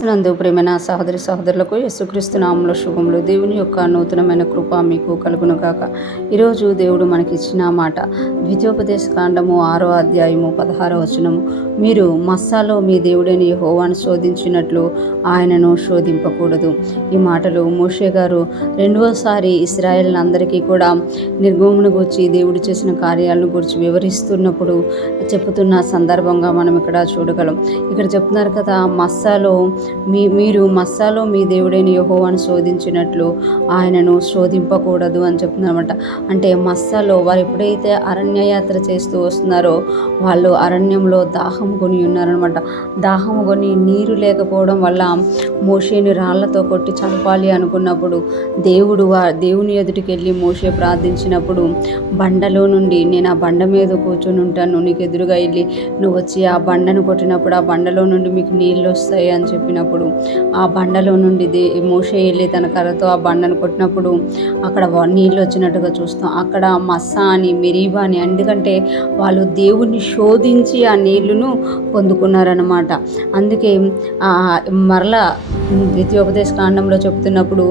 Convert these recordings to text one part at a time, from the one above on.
నందు ప్రేమైన సహోదరి సహోదరులకు యేసుక్రీస్తు నామములో శుభములు. దేవుని యొక్క నూతనమైన కృప మీకు కలుగును గాక. ఈరోజు దేవుడు మనకి ఇచ్చిన మాట ద్వితీయోపదేశ కాండము 6వ అధ్యాయము 16వ వచనము. మీరు మస్సాలో మీ దేవుడైన యెహోవాను శోధించినట్లు ఆయనను శోధింపకూడదు. ఈ మాటలు మోషే గారు రెండవసారి ఇశ్రాయేల్ అందరికీ కూడా నిర్గమనకు వచ్చి దేవుడు చేసిన కార్యాలను గురించి వివరిస్తున్నప్పుడు చెప్పుతున్న సందర్భంగా మనం ఇక్కడ చూడగలం. ఇక్కడ చెప్తున్నారు కదా, మీరు మస్సాలో మీ దేవుడైన యెహోవాను శోధించినట్లు ఆయనను శోధింపకూడదు అని చెప్తున్నారన్నమాట. అంటే మస్సాలో వారు ఎప్పుడైతే అరణ్యయాత్ర చేస్తూ వస్తున్నారో వాళ్ళు అరణ్యంలో దాహము కొని ఉన్నారనమాట. దాహము కొని నీరు లేకపోవడం వల్ల మోషేని రాళ్లతో కొట్టి చంపాలి అనుకున్నప్పుడు దేవుని ఎదుటికి వెళ్ళి మోషే ప్రార్థించినప్పుడు బండలో నుండి, నేను ఆ బండ మీద కూర్చొని ఉంటాను, నీకు ఎదురుగా వెళ్ళి నువ్వు వచ్చి ఆ బండను కొట్టినప్పుడు ఆ బండలో నుండి మీకు నీళ్ళు వస్తాయి అని చెప్పినప్పుడు ఆ బండలో నుండి మోషే వెళ్ళి తన కర్రతో ఆ బండను కొట్టినప్పుడు అక్కడ నీళ్ళు వచ్చినట్టుగా చూస్తాం. అక్కడ మస్సా అని, మెరీబా అని, ఎందుకంటే వాళ్ళు దేవుణ్ణి శోధించి ఆ నీళ్లను పొందుకున్నారన్నమాట. అందుకే మరలా ద్వితీయోపదేశ కాండంలో చెప్తున్నప్పుడు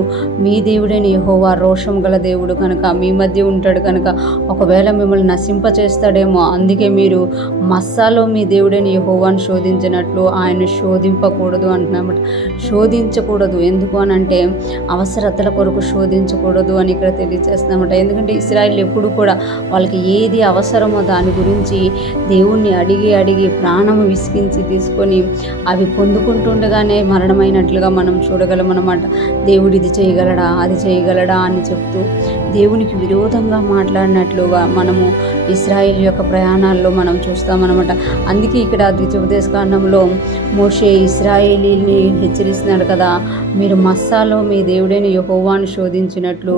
మీ దేవుడైన యెహోవా రోషం గల దేవుడు కనుక మీ మధ్య ఉంటాడు కనుక ఒకవేళ మిమ్మల్ని నశింపచేస్తాడేమో, అందుకే మీరు మస్సాలో మీ దేవుడైన యెహోవాను శోధించినట్లు ఆయన శోధింపకూడదు అంటున్నమాట. శోధించకూడదు ఎందుకు అని అంటే అవసరతల కొరకు శోధించకూడదు అని ఇక్కడ తెలియజేస్తున్నమాట. ఎందుకంటే ఇశ్రాయేల్ ఎప్పుడు కూడా వాళ్ళకి ఏది అవసరమో దాని గురించి దేవుణ్ణి అడిగి ప్రాణము విసిగించి తీసుకొని అవి పొందుకుంటుండగానే మరణమైనట్లుగా మనం చూడగలం అన్నమాట. దేవుడు ఇది చేయగలడా, అది చేయగలడా అని చెప్తూ దేవునికి విరోధంగా మాట్లాడినట్లుగా మనము ఇశ్రాయేల్ యొక్క ప్రయాణాల్లో మనం చూస్తామన్నమాట. అందుకే ఇక్కడ ద్వితీయోపదేశ కాండంలో మోషే ఇశ్రాయేలీని హెచ్చరిస్తున్నాడు కదా, మీరు మస్సాలో మీ దేవుడైన యెహోవాను శోధించినట్లు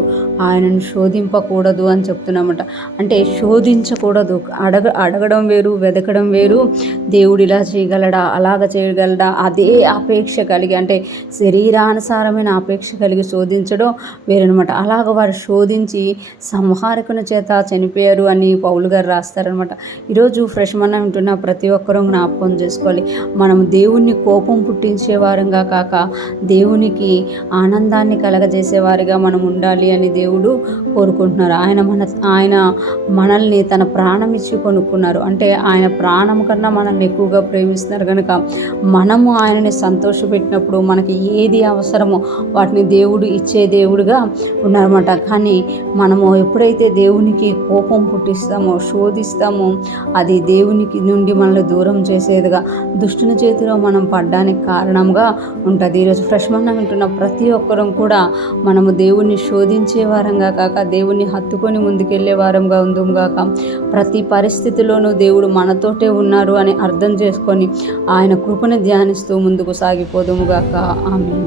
ఆయనను శోధింపకూడదు అని చెప్తున్నామట. అంటే శోధించకూడదు. అడగడం వేరు, వెతకడం వేరు. దేవుడు ఇలా చేయగలడా, అలాగ చేయగలడా, అదే అపేక్ష కలిగి, అంటే శరీరానుసారమైన అపేక్ష కలిగి శోధించడం వేరనమాట. అలాగ వారు శోధించి సంహారకుని చేత చనిపోయారు అని పౌలు గారు రాస్తారనమాట. ఈరోజు ఫ్రెష్ మన్నా వింటున్న ప్రతి ఒక్కరూ జ్ఞాపకం చేసుకోవాలి, మనం దేవుణ్ణి కోపం పుట్టించేవారంగా కాక దేవునికి ఆనందాన్ని కలగజేసేవారిగా మనం ఉండాలి అని దేవుడు కోరుకుంటున్నారు. ఆయన మనల్ని తన ప్రాణం ఇచ్చి కొనుక్కున్నారు. అంటే ఆయన ప్రాణం కన్నా మనల్ని ఎక్కువగా ప్రేమిస్తున్నారు కనుక మనము ఆయనని సంతోషపెట్టినప్పుడు మనకి ఏది అవసరమో వాటిని దేవుడు ఇచ్చే దేవుడుగా ఉన్నారన్నమాట. కానీ మనము ఎప్పుడైతే దేవునికి కోపం పుట్టిస్తామో, శోధిస్తామో, అది దేవునికి నుండి మనల్ని దూరం చేసేదిగా, దుష్టుని చేతిలో మనం పడ్డానికి కారణంగా ఉంటుంది. ఈరోజు ఫ్రెష్ మన్నా వింటున్న ప్రతి ఒక్కరం కూడా మనము దేవుణ్ణి శోధించే వారంగా కాక దేవుణ్ణి హత్తుకొని ముందుకెళ్లే వారంగా ఉందాము గాక. ప్రతి పరిస్థితిలోనూ దేవుడు మనతోటే ఉన్నారు అని అర్థం చేసుకొని ఆయన కృపను ధ్యానిస్తూ ముందుకు సాగిపోదాము గాక. ఆమేన్.